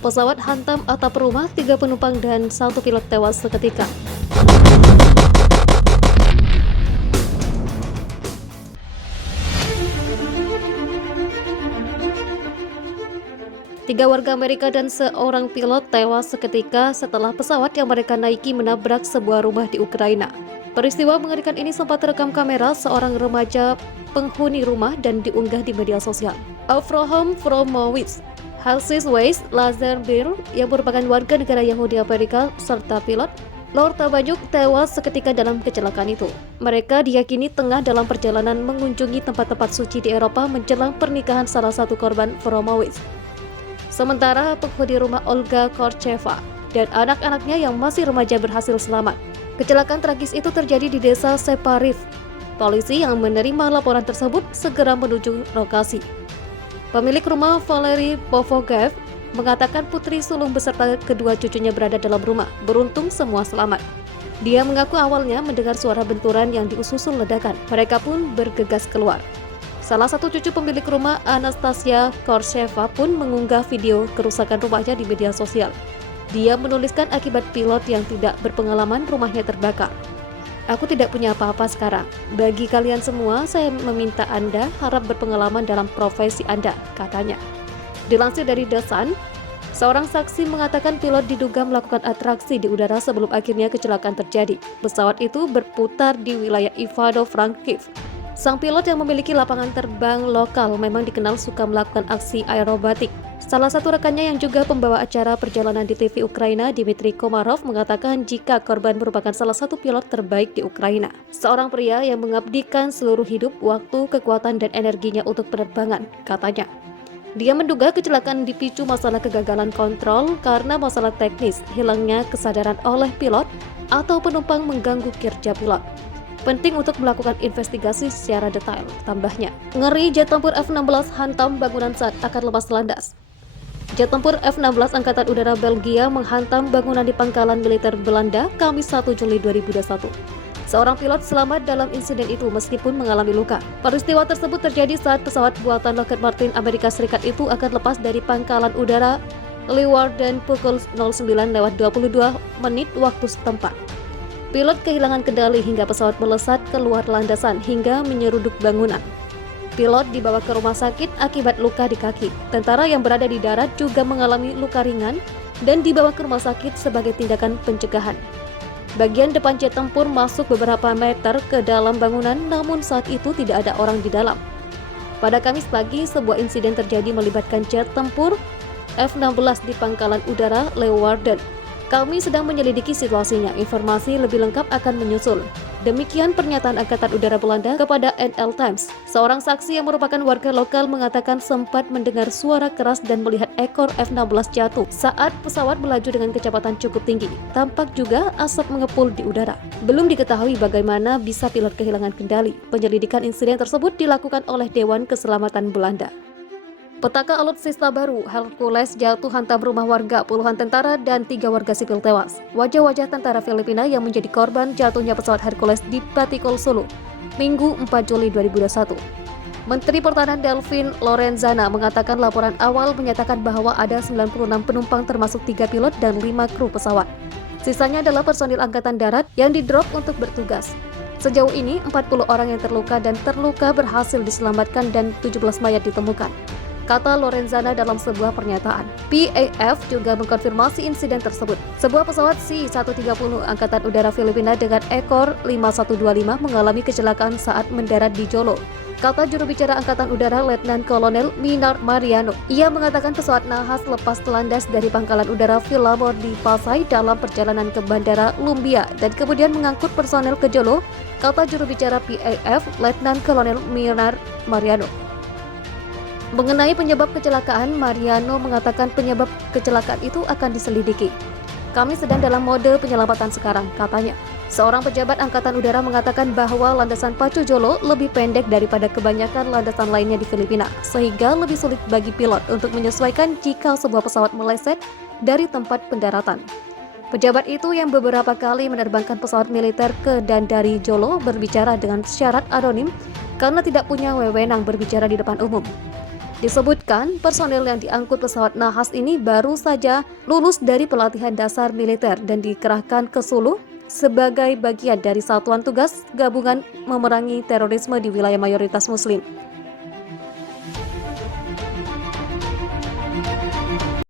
Pesawat hantam atap rumah, 3 penumpang dan 1 pilot tewas seketika. Tiga warga Amerika dan seorang pilot tewas seketika setelah pesawat yang mereka naiki menabrak sebuah rumah di Ukraina. Peristiwa mengerikan ini sempat terekam kamera seorang remaja penghuni rumah dan diunggah di media sosial. Avraham Fromowitz, Halsis Weiss Lazarbeer yang merupakan warga negara Yahudi Amerika serta pilot Lord Tabanyuk tewas seketika dalam kecelakaan itu. Mereka diyakini tengah dalam perjalanan mengunjungi tempat-tempat suci di Eropa menjelang pernikahan salah satu korban Fromowitz. Sementara penghuni rumah Olga Korcheva dan anak-anaknya yang masih remaja berhasil selamat. Kecelakaan tragis itu terjadi di desa Separiv. Polisi yang menerima laporan tersebut segera menuju lokasi. Pemilik rumah Valery Povogev mengatakan putri sulung beserta kedua cucunya berada dalam rumah. Beruntung semua selamat. Dia mengaku awalnya mendengar suara benturan yang disusul ledakan. Mereka pun bergegas keluar. Salah satu cucu pemilik rumah, Anastasia Korcheva, pun mengunggah video kerusakan rumahnya di media sosial. Dia menuliskan akibat pilot yang tidak berpengalaman rumahnya terbakar. Aku tidak punya apa-apa sekarang. Bagi kalian semua, saya meminta Anda harap berpengalaman dalam profesi Anda, katanya. Dilansir dari The Sun, seorang saksi mengatakan pilot diduga melakukan atraksi di udara sebelum akhirnya kecelakaan terjadi. Pesawat itu berputar di wilayah Ivano-Frankivsk. Sang pilot yang memiliki lapangan terbang lokal memang dikenal suka melakukan aksi aerobatik. Salah satu rekannya yang juga pembawa acara perjalanan di TV Ukraina, Dmitry Komarov, mengatakan jika korban merupakan salah satu pilot terbaik di Ukraina. Seorang pria yang mengabdikan seluruh hidup, waktu, kekuatan, dan energinya untuk penerbangan, katanya. Dia menduga kecelakaan dipicu masalah kegagalan kontrol karena masalah teknis, hilangnya kesadaran oleh pilot, atau penumpang mengganggu kerja pilot. Penting untuk melakukan investigasi secara detail, tambahnya. Ngeri jet tempur F-16 hantam bangunan saat akan lepas landas. Jet tempur F-16 Angkatan Udara Belgia menghantam bangunan di pangkalan militer Belanda Kamis 1 Juli 2021. Seorang pilot selamat dalam insiden itu meskipun mengalami luka. Peristiwa tersebut terjadi saat pesawat buatan Lockheed Martin Amerika Serikat itu akan lepas dari pangkalan udara Leeuwarden pukul 09.22 waktu setempat. Pilot kehilangan kendali hingga pesawat melesat keluar landasan hingga menyeruduk bangunan. Pilot dibawa ke rumah sakit akibat luka di kaki. Tentara yang berada di darat juga mengalami luka ringan dan dibawa ke rumah sakit sebagai tindakan pencegahan. Bagian depan jet tempur masuk beberapa meter ke dalam bangunan, namun saat itu tidak ada orang di dalam. Pada Kamis pagi, sebuah insiden terjadi melibatkan jet tempur F-16 di pangkalan udara Leeuwarden. Kami sedang menyelidiki situasinya. Informasi lebih lengkap akan menyusul. Demikian pernyataan Angkatan Udara Belanda kepada NL Times. Seorang saksi yang merupakan warga lokal mengatakan sempat mendengar suara keras dan melihat ekor F-16 jatuh saat pesawat melaju dengan kecepatan cukup tinggi. Tampak juga asap mengepul di udara. Belum diketahui bagaimana bisa pilot kehilangan kendali. Penyelidikan insiden tersebut dilakukan oleh Dewan Keselamatan Belanda. Petaka alutsista baru, Hercules jatuh hantam rumah warga, puluhan tentara dan 3 warga sipil tewas. Wajah-wajah tentara Filipina yang menjadi korban jatuhnya pesawat Hercules di Baticol, Sulu, Minggu 4 Juli 2021. Menteri Pertahanan Delvin Lorenzana mengatakan laporan awal menyatakan bahwa ada 96 penumpang termasuk 3 pilot dan 5 kru pesawat. Sisanya adalah personil Angkatan Darat yang didrop untuk bertugas. Sejauh ini, 40 orang yang terluka dan terluka berhasil diselamatkan dan 17 mayat ditemukan, kata Lorenzana dalam sebuah pernyataan. PAF juga mengkonfirmasi insiden tersebut. Sebuah pesawat C-130 Angkatan Udara Filipina dengan ekor 5125 mengalami kecelakaan saat mendarat di Jolo, kata juru bicara Angkatan Udara Letnan Kolonel Minar Mariano. Ia mengatakan pesawat nahas lepas landas dari pangkalan udara Villamor di Pasay dalam perjalanan ke Bandara Lumbia dan kemudian mengangkut personel ke Jolo, kata juru bicara PAF Letnan Kolonel Minar Mariano. Mengenai penyebab kecelakaan, Mariano mengatakan penyebab kecelakaan itu akan diselidiki. Kami sedang dalam mode penyelamatan sekarang, katanya. Seorang pejabat Angkatan Udara mengatakan bahwa landasan Pacu Jolo lebih pendek daripada kebanyakan landasan lainnya di Filipina, sehingga lebih sulit bagi pilot untuk menyesuaikan jika sebuah pesawat meleset dari tempat pendaratan. Pejabat itu yang beberapa kali menerbangkan pesawat militer ke dan dari Jolo berbicara dengan syarat anonim karena tidak punya wewenang berbicara di depan umum. Disebutkan personel yang diangkut pesawat nahas ini baru saja lulus dari pelatihan dasar militer dan dikerahkan ke Sulu sebagai bagian dari satuan tugas gabungan memerangi terorisme di wilayah mayoritas muslim.